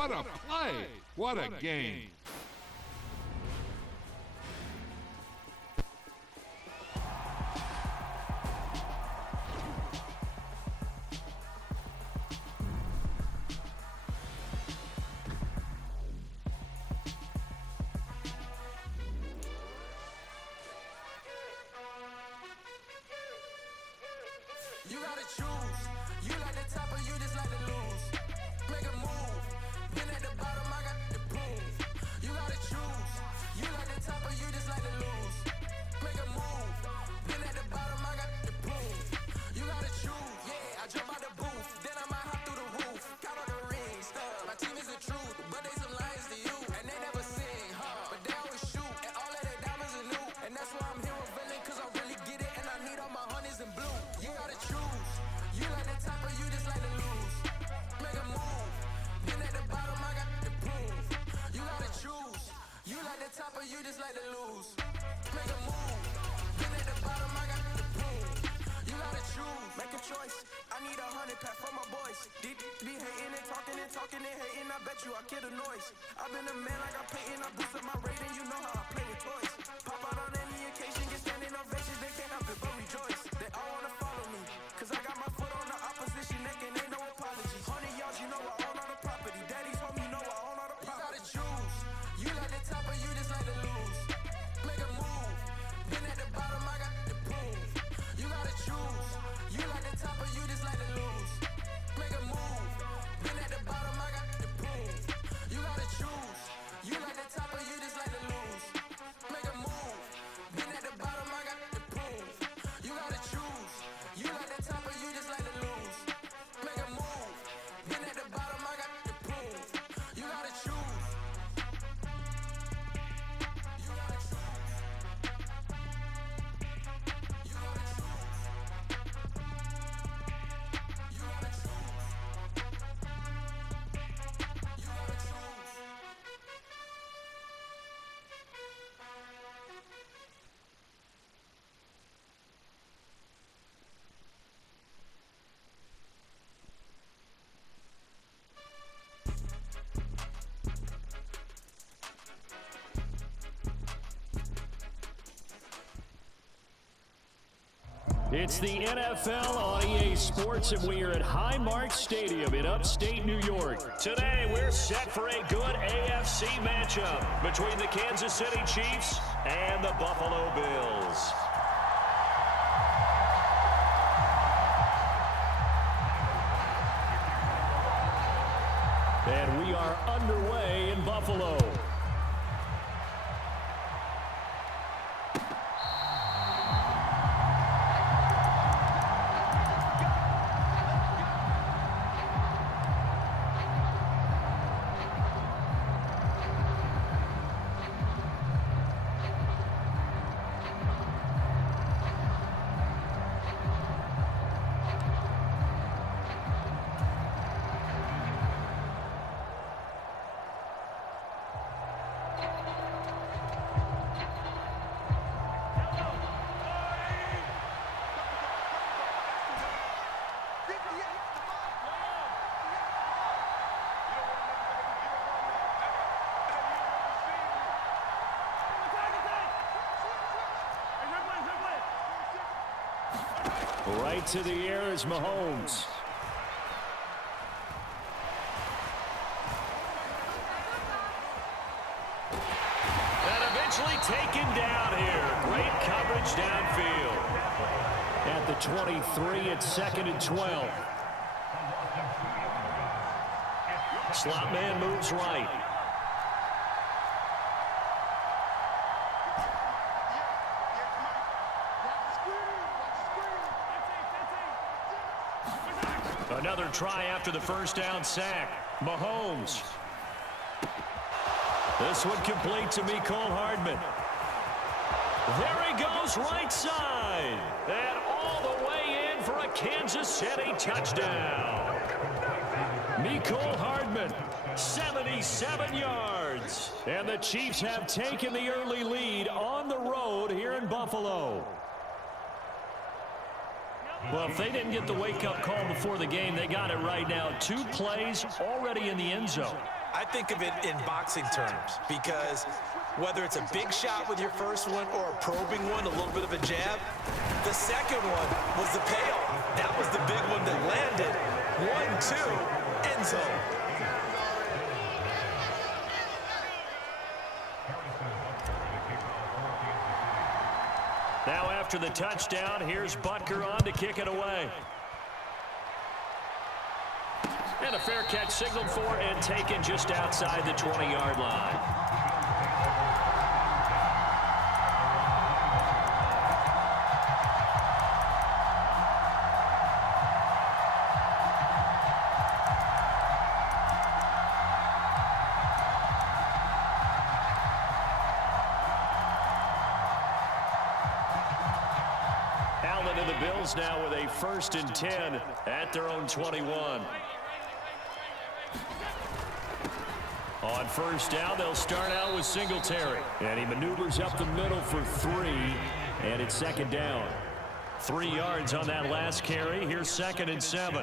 What a play! What a game! You gotta choose. You like the top or you just like to lose. Make a move. Been at the bottom, I got the proof. You gotta choose. You like the top or you just like to lose. Make a move. Been at the bottom, I got the proof. You gotta choose. Yeah, I jump out the booth. Then I might hop through the roof. Count all the rings. My team is the truth, but they some lions to you. And they never sing, huh? But they always shoot. And all of their diamonds are new. And that's why I'm here revealing, cause I really get it. And I need all my honeys in blue. You gotta choose. You like the top or you just like to lose. Make a move. Been at the bottom, I got the proof. You gotta choose. You like the top or you just like to lose. Make a move. Been at the bottom, I got the proof. You gotta choose. Make a choice. I need 100 pack for my boys. Be hating and talking and hating. I bet you I kill the noise. I've been a man like I'm painting. I boost up my rating. You know how I play with toys. Pop out on any occasion, get standing ovations. They can't help it but rejoice. They all wanna follow me, cause I got my foot on the opposition neck and ain't no apologies. 100 yards, you know I own all the property. Daddy's home, you know I own all the property. You gotta choose. You like the top or you just like to lose. Make a move. Been at the bottom, I got the proof. You gotta choose. You like the top or you just like to lose. Make a move. Been at the bottom, I got the proof. You gotta choose. You like the top or you just like to lose. Make a move. Been at the bottom, I got the proof. You gotta choose. You like the top or you just like to lose. Make a move. Been at the bottom, I got the proof. You gotta choose. You gotta choose. You gotta choose. You gotta choose. You gotta choose. It's the NFL on EA Sports, and we are at Highmark Stadium in upstate New York. Today, we're set for a good AFC matchup between the Kansas City Chiefs and the Buffalo Bills. And we are underway in Buffalo. Right to the air is Mahomes. And eventually taken down here. Great coverage downfield. At the 23, it's 2nd and 12. Slot man moves right. Another try after the first down sack. Mahomes. This one complete to Mecole Hardman. There he goes, right side. And all the way in for a Kansas City touchdown. Mecole Hardman, 77 yards. And the Chiefs have taken the early lead on the road here in Buffalo. Well, if they didn't get the wake-up call before the game, they got it right now. 2 plays already in the end zone. I think of it in boxing terms because whether it's a big shot with your first one or a probing one, a little bit of a jab, the second one was the payoff. That was the big one that landed. 1-2, end zone. Now after the touchdown, here's Butker on to kick it away. And a fair catch signaled for and taken just outside the 20-yard line. Allen and the Bills now with a 1st and 10 at their own 21. On 1st down, they'll start out with Singletary. And he maneuvers up the middle for 3, and it's 2nd down. 3 yards on that last carry. Here's 2nd and 7.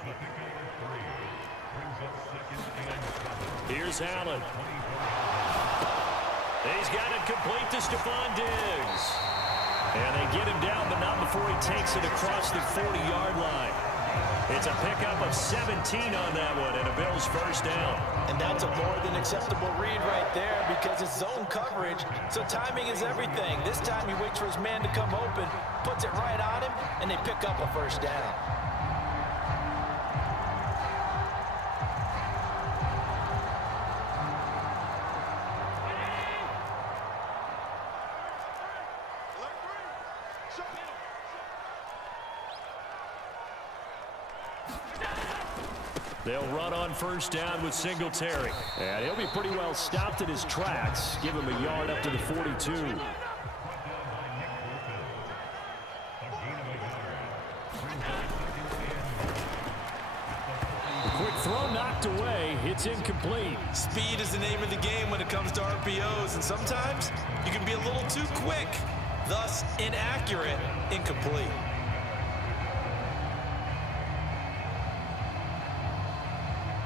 Here's Allen. He's got it complete to Stephon Diggs. And they get him down, but not before he takes it across the 40-yard line. It's a pickup of 17 on that one, and a Bills 1st down. And that's a more than acceptable read right there because it's zone coverage, so timing is everything. This time he waits for his man to come open, puts it right on him, and they pick up a 1st down. They'll run on 1st down with Singletary. And he'll be pretty well stopped in his tracks. Give him a yard up to the 42. A quick throw knocked away. It's incomplete. Speed is the name of the game when it comes to RPOs, and sometimes you can be a little too quick, thus inaccurate, incomplete.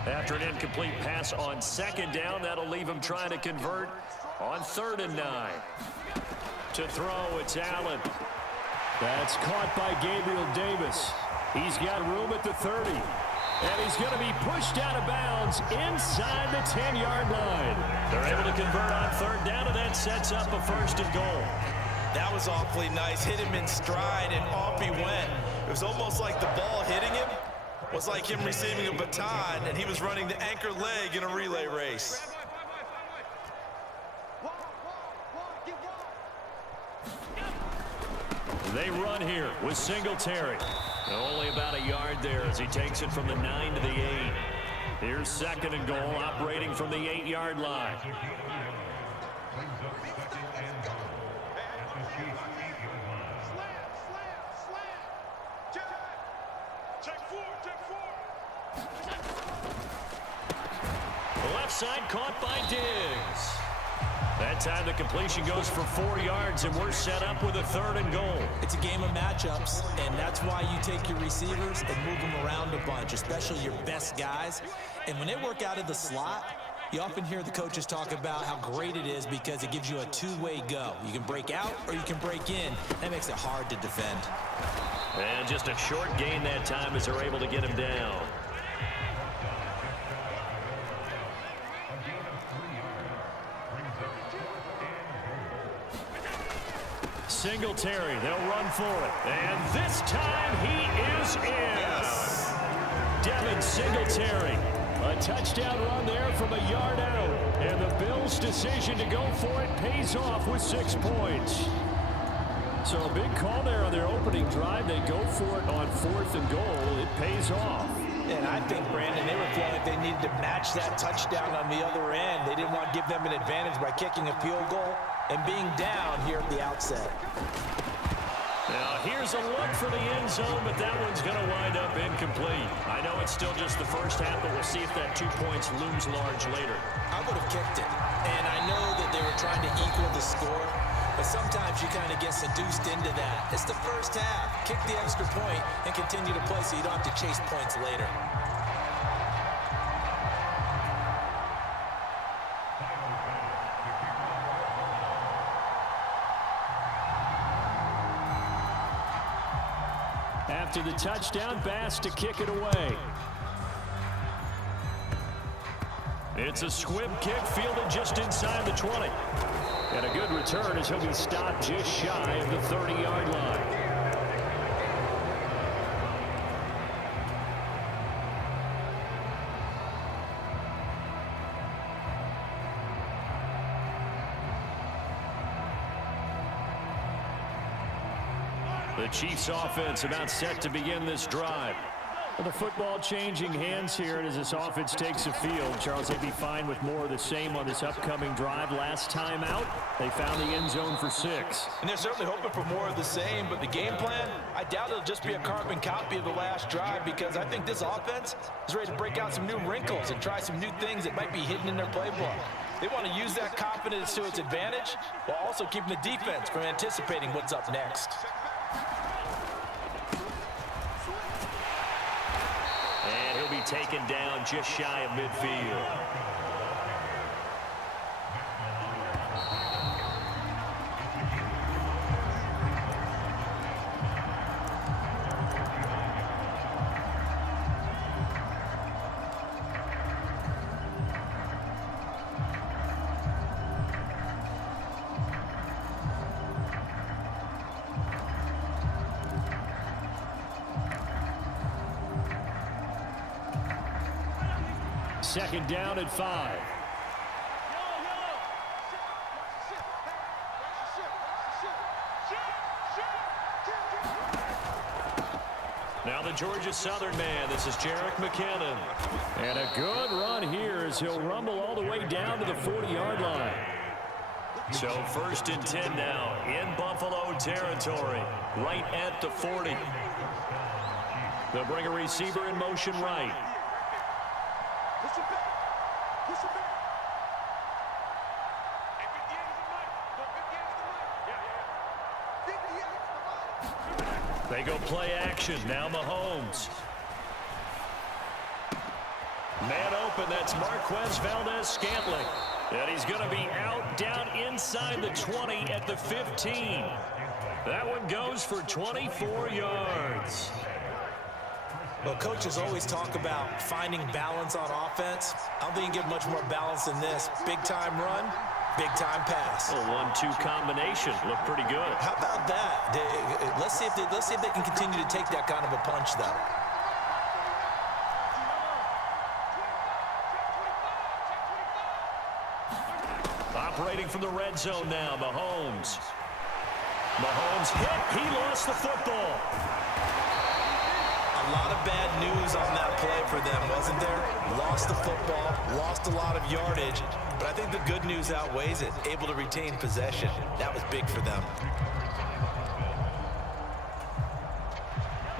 After an incomplete pass on 2nd down, that'll leave him trying to convert on 3rd and 9. To throw, it's Allen. That's caught by Gabriel Davis. He's got room at the 30. And he's going to be pushed out of bounds inside the 10-yard line. They're able to convert on 3rd down, and that sets up a 1st and goal. That was awfully nice. Hit him in stride, and off he went. It was almost like the ball hitting him was like him receiving a baton, and he was running the anchor leg in a relay race. They run here with Singletary. Only about a yard there as he takes it from the 9 to the 8. Here's 2nd and goal, operating from the 8-yard line. Left side caught by Diggs. That time the completion goes for 4 yards, and we're set up with a 3rd and goal. It's a game of matchups, and that's why you take your receivers and move them around a bunch, especially your best guys. And when they work out of the slot, you often hear the coaches talk about how great it is because it gives you a two-way go. You can break out or you can break in. That makes it hard to defend. And just a short gain that time as they're able to get him down. Singletary, they'll run for it. And this time he is in. Yes. Devin Singletary. A touchdown run there from a yard out. And the Bills' decision to go for it pays off with 6 points. So a big call there on their opening drive. They go for it on 4th and goal. It pays off. And I think, Brandon, they were feeling like they needed to match that touchdown on the other end. They didn't want to give them an advantage by kicking a field goal and being down here at the outset. Now here's a look for the end zone, but that one's going to wind up incomplete. I know it's still just the first half, but we'll see if that 2 points looms large later. I would have kicked it. And I know that they were trying to equal the score, but sometimes you kind of get seduced into that. It's the first half. Kick the extra point and continue to play so you don't have to chase points later. After the touchdown, Bass to kick it away. It's a swim kick fielded just inside the 20. And a good return as he'll be stopped just shy of the 30-yard line. The Chiefs offense about set to begin this drive. Well, the football changing hands here as this offense takes the field. Charles, they'd be fine with more of the same on this upcoming drive. Last time out, they found the end zone for 6. And they're certainly hoping for more of the same, but the game plan, I doubt it'll just be a carbon copy of the last drive, because I think this offense is ready to break out some new wrinkles and try some new things that might be hidden in their playbook. They want to use that confidence to its advantage while also keeping the defense from anticipating what's up next. And he'll be taken down just shy of midfield. Second down at 5. Now the Georgia Southern man. This is Jerick McKinnon. And a good run here as he'll rumble all the way down to the 40-yard line. So 1st and 10 now in Buffalo territory, right at the 40. They'll bring a receiver in motion right. They go play action. Now Mahomes. Man open. That's Marquez Valdez-Scantling. And he's going to be out down inside the 20 at the 15. That one goes for 24 yards. Well, coaches always talk about finding balance on offense. I don't think you can get much more balance than this. Big-time run, big-time pass. A 1-2 combination. Looked pretty good. How about that? Let's see if they can continue to take that kind of a punch, though. Operating from the red zone now, Mahomes. Mahomes hit. He lost the football. A lot of bad news on that play for them, wasn't there? Lost the football, lost a lot of yardage, but I think the good news outweighs it. Able to retain possession. That was big for them.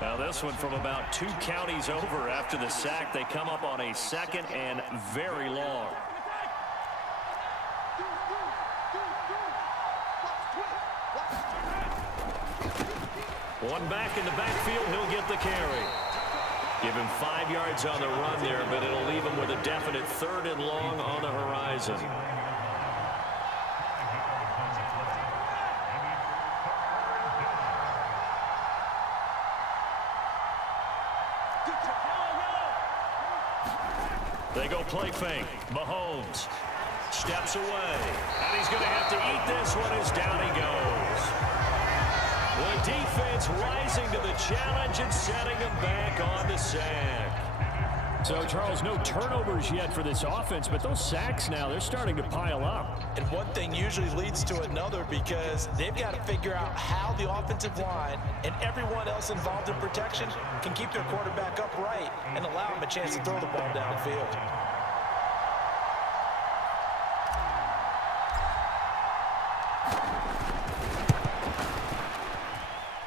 Now this one from about 2 counties over after the sack. They come up on a 2nd and very long. One back in the backfield, he'll get the carry. Give him 5 yards on the run there, but it'll leave him with a definite 3rd and long on the horizon. They go play fake. Mahomes steps away, and he's going to have to eat this one as down he goes. The defense rising to the challenge and setting him back on the sack. So, Charles, no turnovers yet for this offense, but those sacks now, they're starting to pile up. And one thing usually leads to another, because they've got to figure out how the offensive line and everyone else involved in protection can keep their quarterback upright and allow him a chance to throw the ball downfield.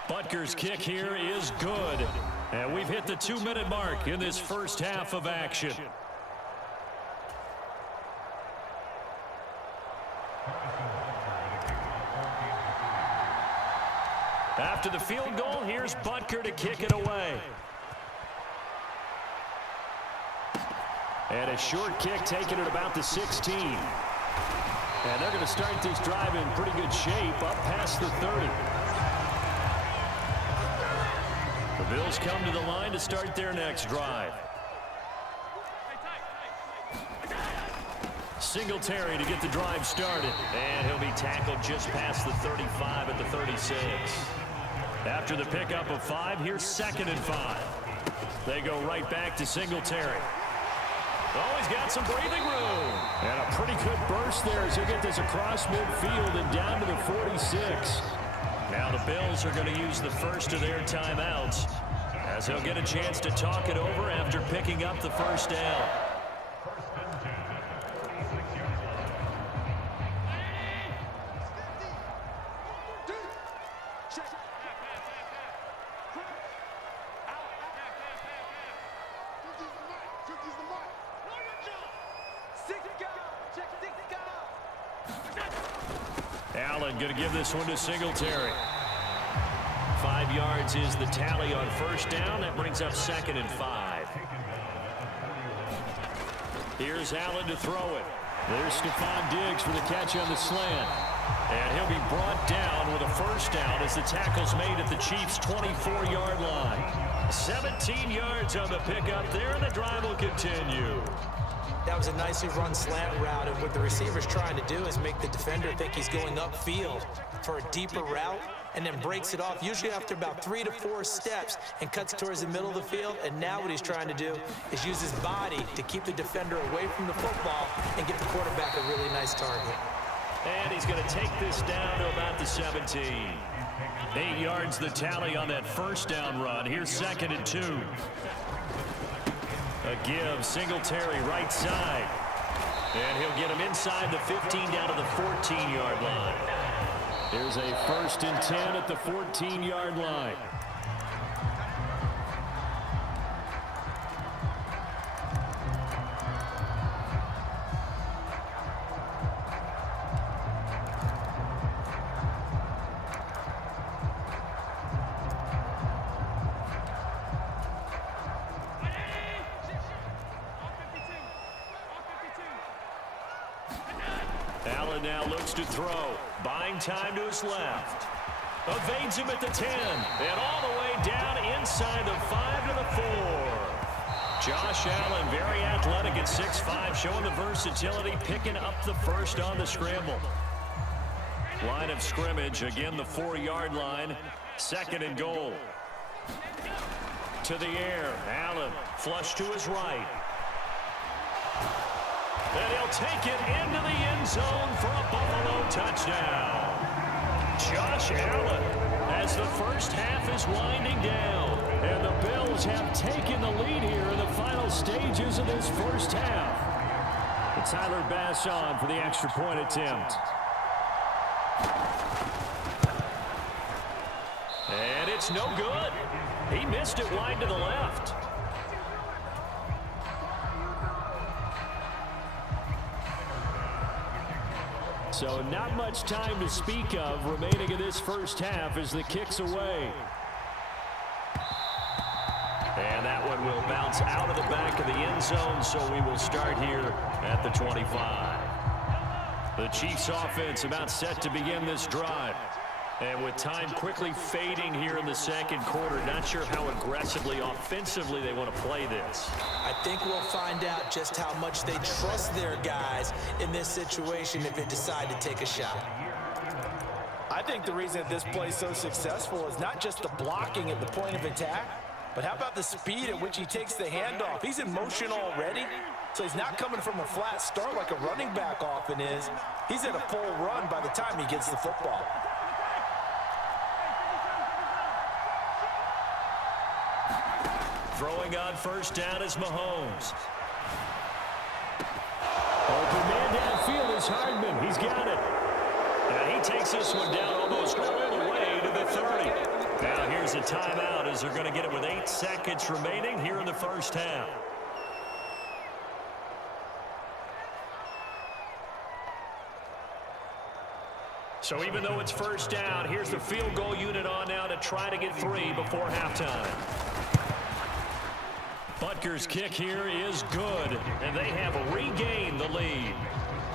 Butker's kick here is good. And we've hit the 2-minute mark in this first half of action. After the field goal, here's Butker to kick it away. And a short kick taken at about the 16. And they're going to start this drive in pretty good shape up past the 30. The Bills come to the line to start their next drive. Singletary to get the drive started. And he'll be tackled just past the 35 at the 36. After the pickup of 5, here's 2nd and 5. They go right back to Singletary. Oh, he's got some breathing room. And a pretty good burst there as he'll get this across midfield and down to the 46. Now the Bills are going to use the first of their timeouts as they'll get a chance to talk it over after picking up the first down. Allen going to give this one to Singletary. 5 yards is the tally on first down. That brings up 2nd and 5. Here's Allen to throw it. There's Stephon Diggs for the catch on the slant. And he'll be brought down with a first down as the tackle's made at the Chiefs' 24-yard line. 17 yards on the pickup there, and the drive will continue. That was a nicely run slant route, and what the receiver's trying to do is make the defender think he's going upfield for a deeper route, and then breaks it off, usually after about 3 to 4 steps, and cuts towards the middle of the field. And now what he's trying to do is use his body to keep the defender away from the football and get the quarterback a really nice target. And he's going to take this down to about the 17. 8 yards the tally on that first down run. Here's 2nd and 2. A give, Singletary right side. And he'll get him inside the 15 down to the 14-yard line. There's a 1st and 10 at the 14-yard line. Allen now looks to throw. Buying time to his left. Evades him at the 10. And all the way down inside the 5 to the 4. Josh Allen, very athletic at 6'5", showing the versatility, picking up the first on the scramble. Line of scrimmage, again the 4-yard line. 2nd and goal. To the air, Allen, flush to his right. And he'll take it into the end zone for a Buffalo touchdown. Josh Allen, as the first half is winding down, and the Bills have taken the lead here in the final stages of this first half. It's Tyler Bass on for the extra point attempt. And it's no good. He missed it wide to the left. So not much time to speak of remaining in this first half as the kick's away. And that one will bounce out of the back of the end zone, so we will start here at the 25. The Chiefs offense about set to begin this drive. And with time quickly fading here in the second quarter, not sure how aggressively, offensively they want to play this. I think we'll find out just how much they trust their guys in this situation if they decide to take a shot. I think the reason that this play is so successful is not just the blocking at the point of attack, but how about the speed at which he takes the handoff? He's in motion already, so he's not coming from a flat start like a running back often is. He's at a full run by the time he gets the football. Throwing on first down is Mahomes. Open man downfield is Hardman. He's got it. Now he takes this one down almost all the way to the 30. Now here's a timeout as they're going to get it with 8 seconds remaining here in the first half. So even though it's first down, here's the field goal unit on now to try to get 3 before halftime. Butker's kick here is good, and they have regained the lead.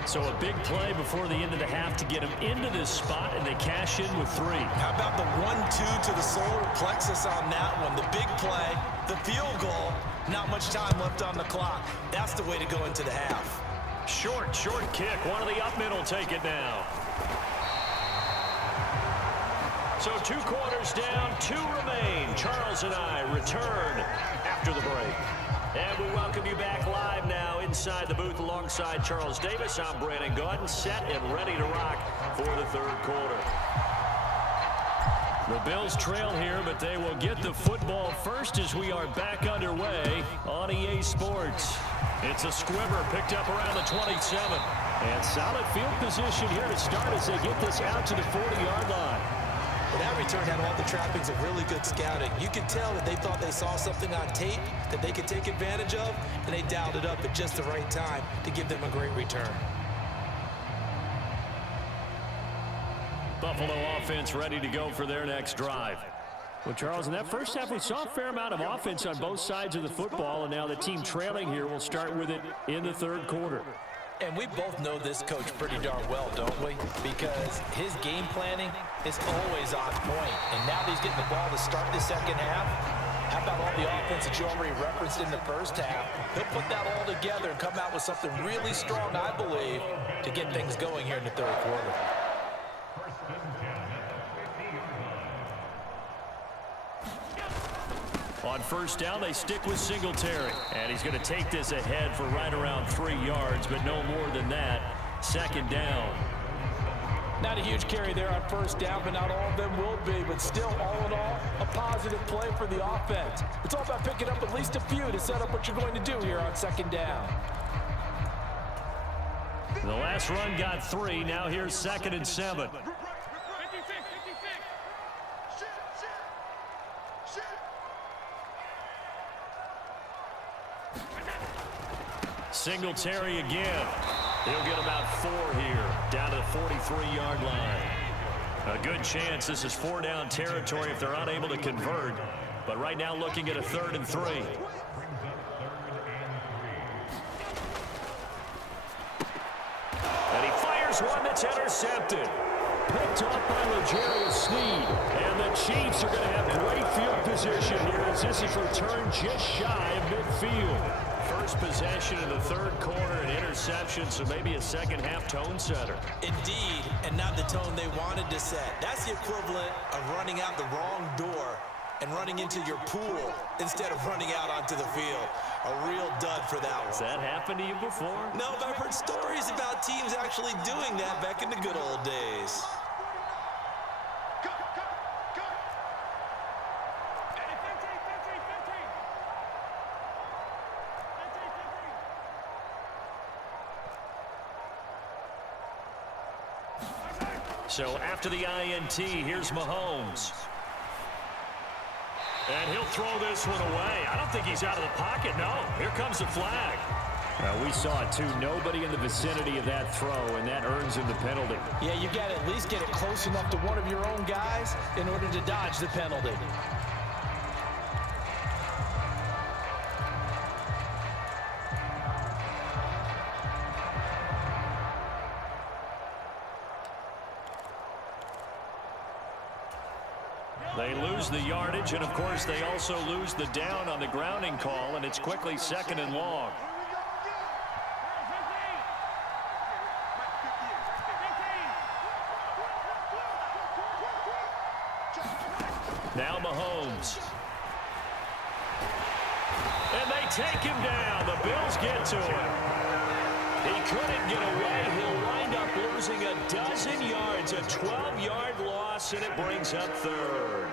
So a big play before the end of the half to get them into this spot, and they cash in with 3. How about the 1-2 to the solar plexus on that one? The big play, the field goal, not much time left on the clock. That's the way to go into the half. Short kick. One of the up men will take it now. So 2 quarters down, 2 remain. Charles and I return after the break. And we welcome you back live now inside the booth alongside Charles Davis. I'm Brandon Gaudin, set and ready to rock for the 3rd quarter. The Bills trail here, but they will get the football first as we are back underway on EA Sports. It's a squibber picked up around the 27. And solid field position here to start as they get this out to the 40-yard line. But that return had all the trappings of really good scouting. You could tell that they thought they saw something on tape that they could take advantage of, and they dialed it up at just the right time to give them a great return. Buffalo offense ready to go for their next drive. Well, Charles, in that first half, we saw a fair amount of offense on both sides of the football, and now the team trailing here will start with it in the 3rd quarter. And we both know this coach pretty darn well, don't we? Because his game planning is always on point. And now that he's getting the ball to start the second half, how about all the offense that you already referenced in the first half? He'll put that all together and come out with something really strong, I believe, to get things going here in the 3rd quarter. On first down, they stick with Singletary. And he's going to take this ahead for right around 3 yards, but no more than that. 2nd down. Not a huge carry there on first down, but not all of them will be. But still, all in all, a positive play for the offense. It's all about picking up at least a few to set up what you're going to do here on 2nd down. The last run got 3. Now here's 2nd and 7. Singletary again. He'll get about 4 here, down to the 43-yard line. A good chance this is 4-down territory if they're unable to convert. But right now looking at a 3rd and 3. And he fires one that's intercepted. Picked up by L'Jarius Sneed. And the Chiefs are going to have great field position here as this is returned just shy of midfield. First possession in the 3rd quarter, an interception, so maybe a second-half tone setter. Indeed, and not the tone they wanted to set. That's the equivalent of running out the wrong door and running into your pool instead of running out onto the field. A real dud for that one. Has that happened to you before? No, but I've heard stories about teams actually doing that back in the good old days. So after the INT, here's Mahomes. And he'll throw this one away. I don't think he's out of the pocket, no. Here comes the flag. We saw it, too. Nobody in the vicinity of that throw, and that earns him the penalty. Yeah, you got to at least get it close enough to one of your own guys in order to dodge the penalty. They lose the yardage, and, of course, they also lose the down on the grounding call, and it's quickly 2nd and long. Now Mahomes. And they take him down. The Bills get to him. He couldn't get away. He'll wind up losing a dozen yards, a 12-yard loss, and it brings up 3rd.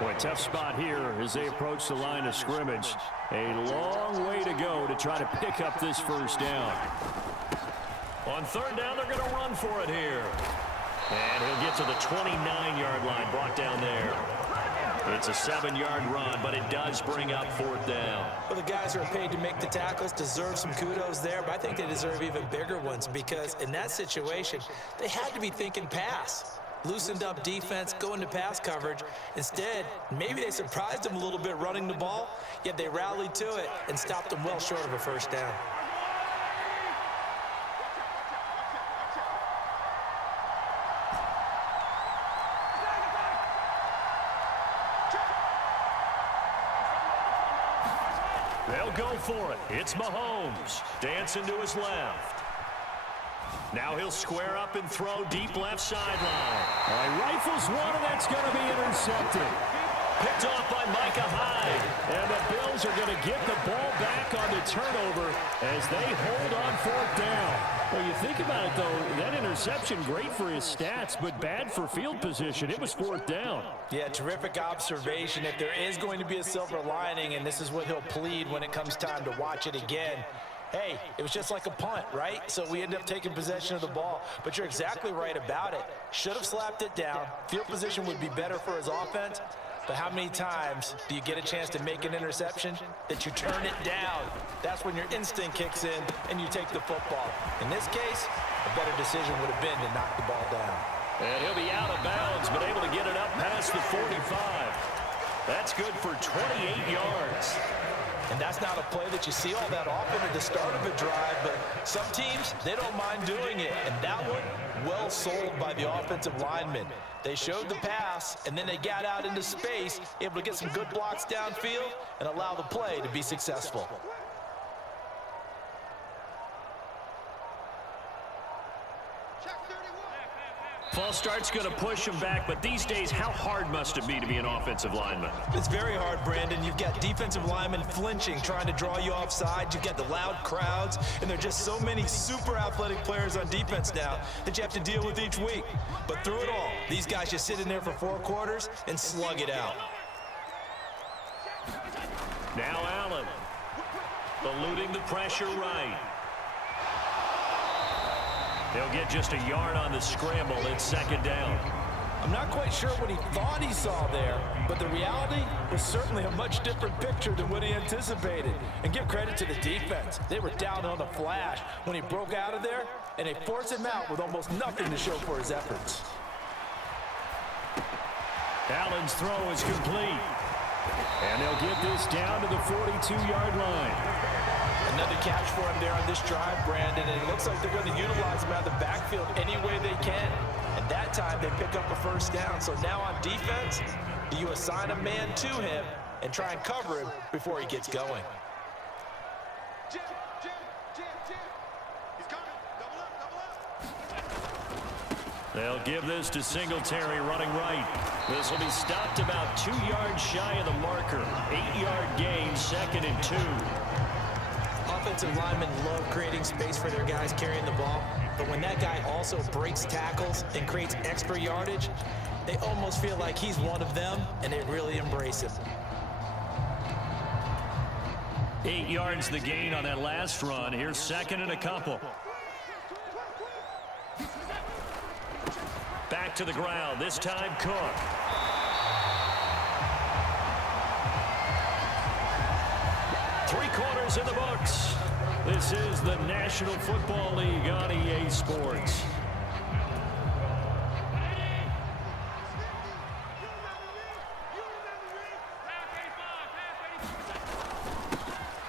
Boy, tough spot here as they approach the line of scrimmage. A long way to go to try to pick up this first down. On 3rd down, they're going to run for it here. And he'll get to the 29-yard line, brought down there. It's a 7-yard run, but it does bring up 4th down. Well, the guys who are paid to make the tackles deserve some kudos there, but I think they deserve even bigger ones because in that situation, they had to be thinking pass. Loosened up defense, going to pass coverage. Instead, maybe they surprised them a little bit running the ball, yet they rallied to it and stopped them well short of a first down. They'll go for it. It's Mahomes. Dancing to his left. Now he'll square up and throw deep left sideline. Rifles one, and that's going to be intercepted. Picked off by Micah Hyde. And the Bills are going to get the ball back on the turnover as they hold on 4th down. Well, you think about it, though, that interception, great for his stats, but bad for field position. It was 4th down. Yeah, terrific observation. If there is going to be a silver lining, and this is what he'll plead when it comes time to watch it again, hey, it was just like a punt, right? So we end up taking possession of the ball. But you're exactly right about it. Should have slapped it down. Field position would be better for his offense. But how many times do you get a chance to make an interception that you turn it down? That's when your instinct kicks in and you take the football. In this case, a better decision would have been to knock the ball down. And he'll be out of bounds, but able to get it up past the 45. That's good for 28 yards. And that's not a play that you see all that often at the start of a drive, but some teams, they don't mind doing it. And that one, well sold by the offensive lineman. They showed the pass, and then they got out into space, able to get some good blocks downfield and allow the play to be successful. False start's going to push him back, but these days, how hard must it be to be an offensive lineman? It's very hard, Brandon. You've got defensive linemen flinching, trying to draw you offside. You've got the loud crowds, and there are just so many super athletic players on defense now that you have to deal with each week. But through it all, these guys just sit in there for 4 quarters and slug it out. Now Allen, eluding the pressure right. They'll get just a yard on the scramble. It's 2nd down. I'm not quite sure what he thought he saw there, but the reality was certainly a much different picture than what he anticipated. And give credit to the defense. They were down on the flash when he broke out of there, and they forced him out with almost nothing to show for his efforts. Allen's throw is complete. And they'll get this down to the 42-yard line. Another catch for him there on this drive, Brandon, and it looks like they're going to utilize him out of the backfield any way they can. And that time, they pick up a 1st down. So now on defense, you assign a man to him and try and cover him before he gets going. Jim, he's coming. Double up. They'll give this to Singletary running right. This will be stopped about 2 yards shy of the marker. 8-yard gain, 2nd and 2. Offensive linemen love creating space for their guys carrying the ball, but when that guy also breaks tackles and creates extra yardage, they almost feel like he's one of them, and they really embrace him. 8 yards the gain on that last run. Here's 2nd and a couple. Back to the ground, this time Cook. Three quarters in the books. This is the National Football League on EA Sports.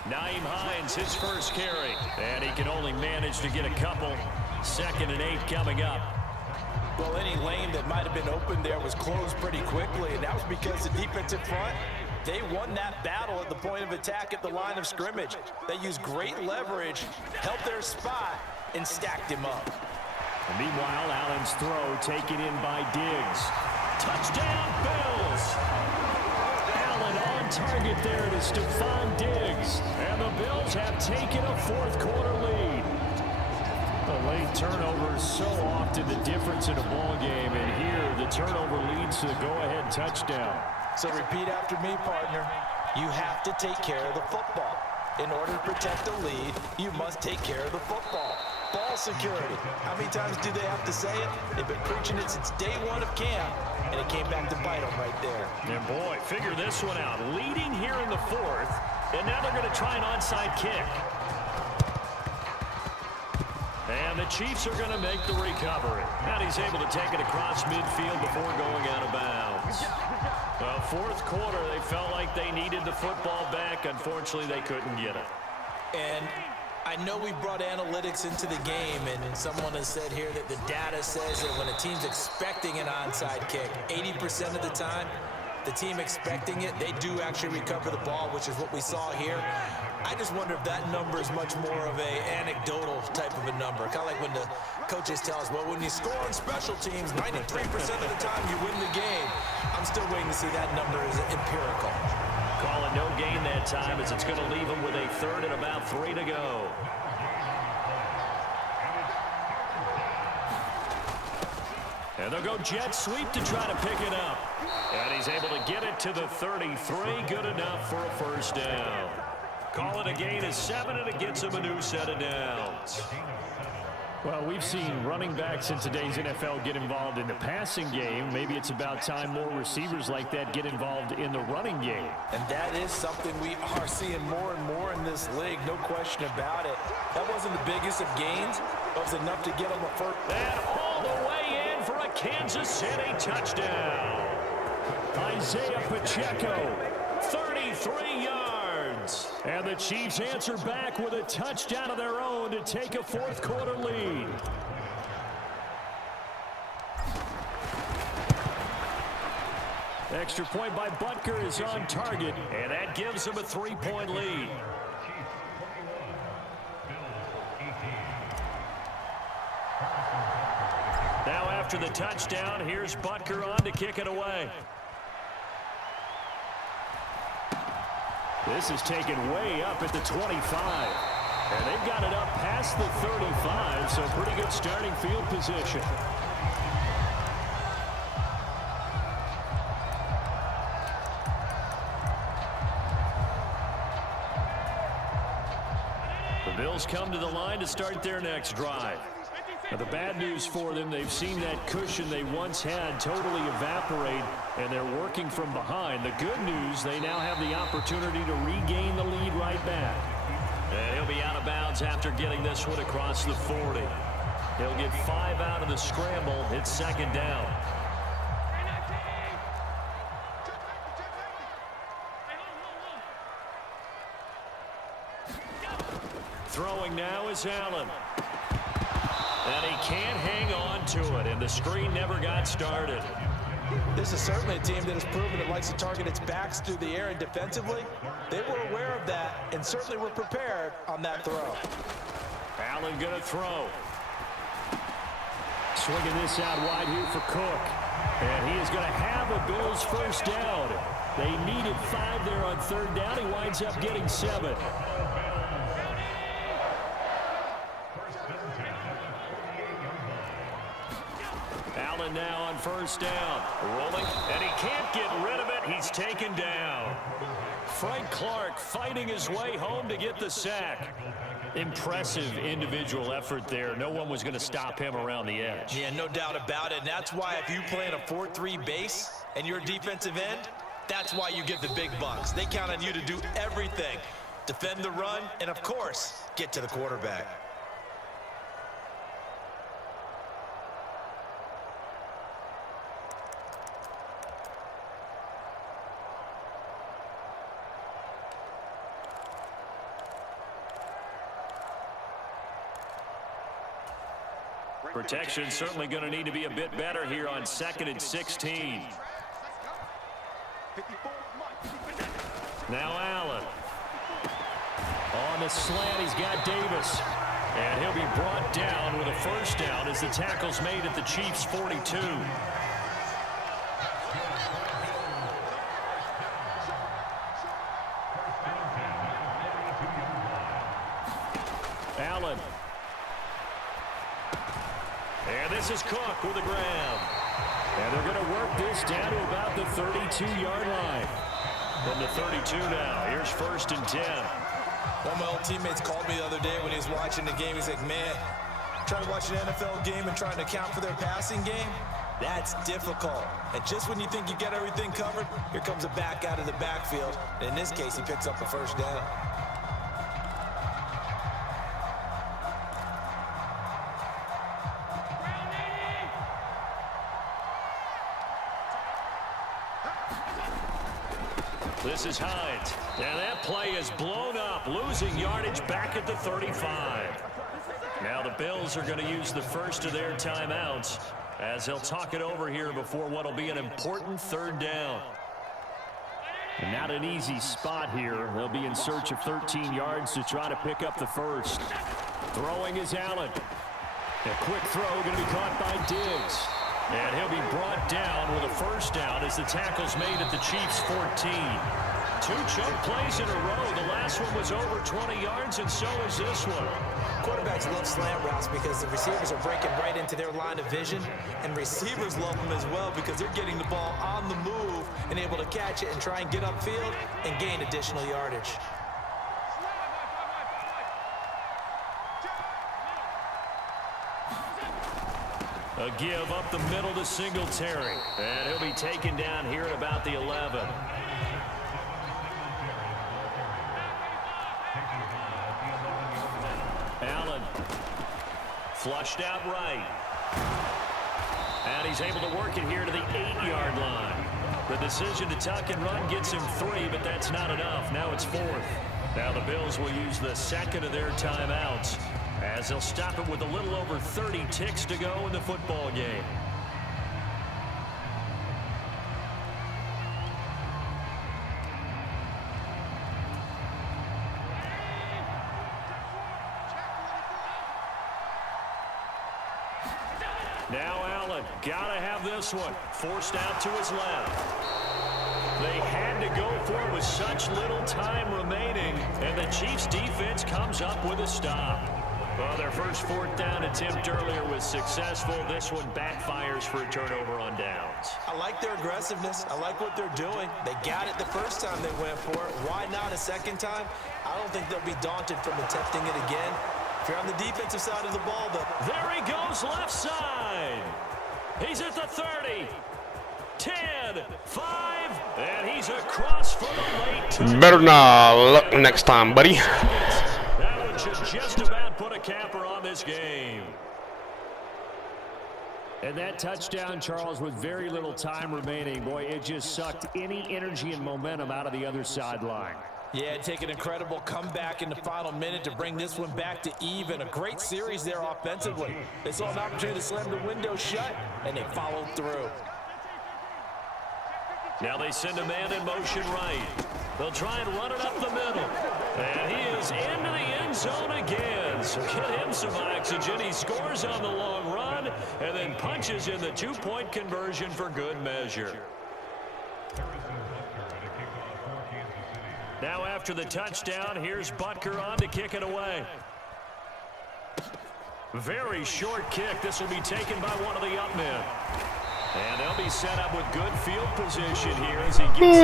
Naeem Hines, his first carry. And he can only manage to get a couple. 2nd and 8 coming up. Well, any lane that might have been open there was closed pretty quickly, and that was because the defensive front, they won that battle at the point of attack at the line of scrimmage. They used great leverage, helped their spot, and stacked him up. And meanwhile, Allen's throw taken in by Diggs. Touchdown, Bills! Allen on target there to Stephon Diggs. And the Bills have taken a 4th quarter lead. The late turnover is so often the difference in a ball game, and here the turnover leads to the go-ahead touchdown. So repeat after me, partner. You have to take care of the football. In order to protect the lead, you must take care of the football. Ball security. How many times do they have to say it? They've been preaching it since day 1 of camp, and it came back to bite them right there. And boy, figure this one out. Leading here in the 4th, and now they're going to try an onside kick. And the Chiefs are going to make the recovery. And he's able to take it across midfield before going out of bounds. Well, 4th quarter, they felt like they needed the football back. Unfortunately, they couldn't get it. And I know we brought analytics into the game, and someone has said here that the data says that when a team's expecting an onside kick, 80% of the time, the team expecting it, they do actually recover the ball, which is what we saw here. I just wonder if that number is much more of a anecdotal type of a number. Kind of like when the coaches tell us, well, when you score on special teams, 93% of the time you win the game. I'm still waiting to see that number is empirical. Call it no gain that time as it's going to leave them with a third and about 3 to go. And they'll go jet sweep to try to pick it up. And he's able to get it to the 33. Good enough for a first down. Call it a gain of 7, and it gets him a new set of downs. Well, we've seen running backs in today's NFL get involved in the passing game. Maybe it's about time more receivers like that get involved in the running game. And that is something we are seeing more and more in this league, no question about it. That wasn't the biggest of gains, but it was enough to get them a first. And all the way in for a Kansas City touchdown. Isaiah Pacheco, 33 yards. And the Chiefs answer back with a touchdown of their own to take a fourth-quarter lead. Extra point by Butker is on target, and that gives him a 3-point lead. Now after the touchdown, here's Butker on to kick it away. This is taken way up at the 25. And they've got it up past the 35, so pretty good starting field position. The Bills come to the line to start their next drive. Now, the bad news for them, they've seen that cushion they once had totally evaporate, and they're working from behind. The good news, they now have the opportunity to regain the lead right back. And he'll be out of bounds after getting this one across the 40. He'll get 5 out of the scramble. It's second down. Throwing now is Allen. And he can't hang on to it, and the screen never got started. This is certainly a team that has proven it likes to target its backs through the air, and defensively, they were aware of that and certainly were prepared on that throw. Allen going to throw. Swinging this out wide here for Cook. And he is going to have a Bills first down. They needed 5 there on third down. He winds up getting 7. Allen now on first down. Rolling, and he can't get rid of it. He's taken down. Frank Clark fighting his way home to get the sack. Impressive individual effort there. No one was going to stop him around the edge. Yeah, no doubt about it. And that's why if you play in a 4-3 base and you're a defensive end, that's why you get the big bucks. They count on you to do everything. Defend the run and, of course, get to the quarterback. Protection certainly going to need to be a bit better here on 2nd and 16. Now Allen. On the slant, he's got Davis. And he'll be brought down with a first down as the tackle's made at the Chiefs' 42. Allen. And this is Cook with a grab. And they're going to work this down to about the 32-yard line. From the 32 now, here's 1st and 10. One of my old teammates called me the other day when he was watching the game. He's like, man, trying to watch an NFL game and trying to account for their passing game, that's difficult. And just when you think you get everything covered, here comes a back out of the backfield. And in this case, he picks up the first down. This is Hines. And that play is blown up, losing yardage back at the 35. Now the Bills are going to use the first of their timeouts as they'll talk it over here before what will be an important third down. And not an easy spot here. They'll be in search of 13 yards to try to pick up the first. Throwing is Allen. A quick throw going to be caught by Diggs. And he'll be brought down with a first down as the tackle's made at the Chiefs' 14. 2 choke plays in a row. The last one was over 20 yards, and so is this one. Quarterbacks love slant routes because the receivers are breaking right into their line of vision, and receivers love them as well because they're getting the ball on the move and able to catch it and try and get upfield and gain additional yardage. A give up the middle to Singletary. And he'll be taken down here at about the 11. Allen. Flushed out right. And he's able to work it here to the 8-yard line. The decision to tuck and run gets him 3, but that's not enough. Now it's 4th. Now the Bills will use the second of their timeouts, as they'll stop it with a little over 30 ticks to go in the football game. Now Allen, gotta have this one. Forced out to his left. They had to go for it with such little time remaining, and the Chiefs defense comes up with a stop. Well, their first 4th down attempt earlier was successful. This one backfires for a turnover on downs. I like their aggressiveness. I like what they're doing. They got it the first time they went for it. Why not a second time? I don't think they'll be daunted from attempting it again. If you're on the defensive side of the ball, though. There he goes, left side. He's at the 30. 10, 5, and he's across for the late touchdown. Better not luck next time, buddy. That one should just about put a capper on this game. And that touchdown, Charles, with very little time remaining, boy, it just sucked any energy and momentum out of the other sideline. Yeah, take an incredible comeback in the final minute to bring this one back to even. A great series there offensively. They saw an opportunity to slam the window shut, and they followed through. Now they send a man in motion right. They'll try and run it up the middle. And he is into the end zone again. So get him some oxygen. He scores on the long run and then punches in the 2-point conversion for good measure. Now after the touchdown, here's Butker on to kick it away. Very short kick. This will be taken by one of the up men. And they'll be set up with good field position here as he gets There's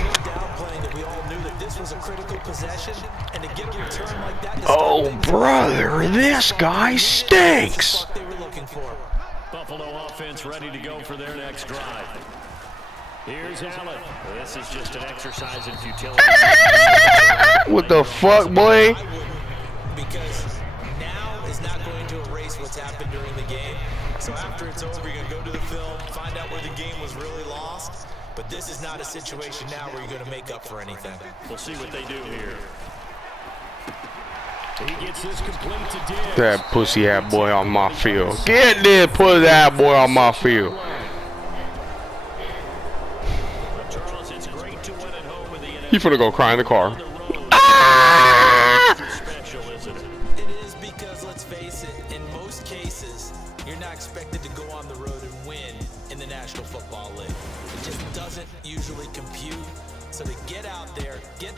no downplaying that we all knew that this was a critical possession, and to get a return like that. Oh, brother, this guy stinks. They were looking for. Buffalo offense ready to go for their next drive. Here's Allen. This is just an exercise in futility. What the fuck, boy? Because now is not going to erase what's happened during the game. So after it's over, you're going to go to the film, find out where the game was really lost. But this is not a situation now where you're going to make up for anything. We'll see what they do here. He gets this complete to Diggs. That pussy hat boy on my field. Get this pussy hat boy on my field. Charles, it's great to win at home with the NFL. He finna go cry in the car. Special, isn't it? It is because, let's face it, in most cases, you're not expected to go on the road and win in the National Football League. It just doesn't usually compute. So to get out there, get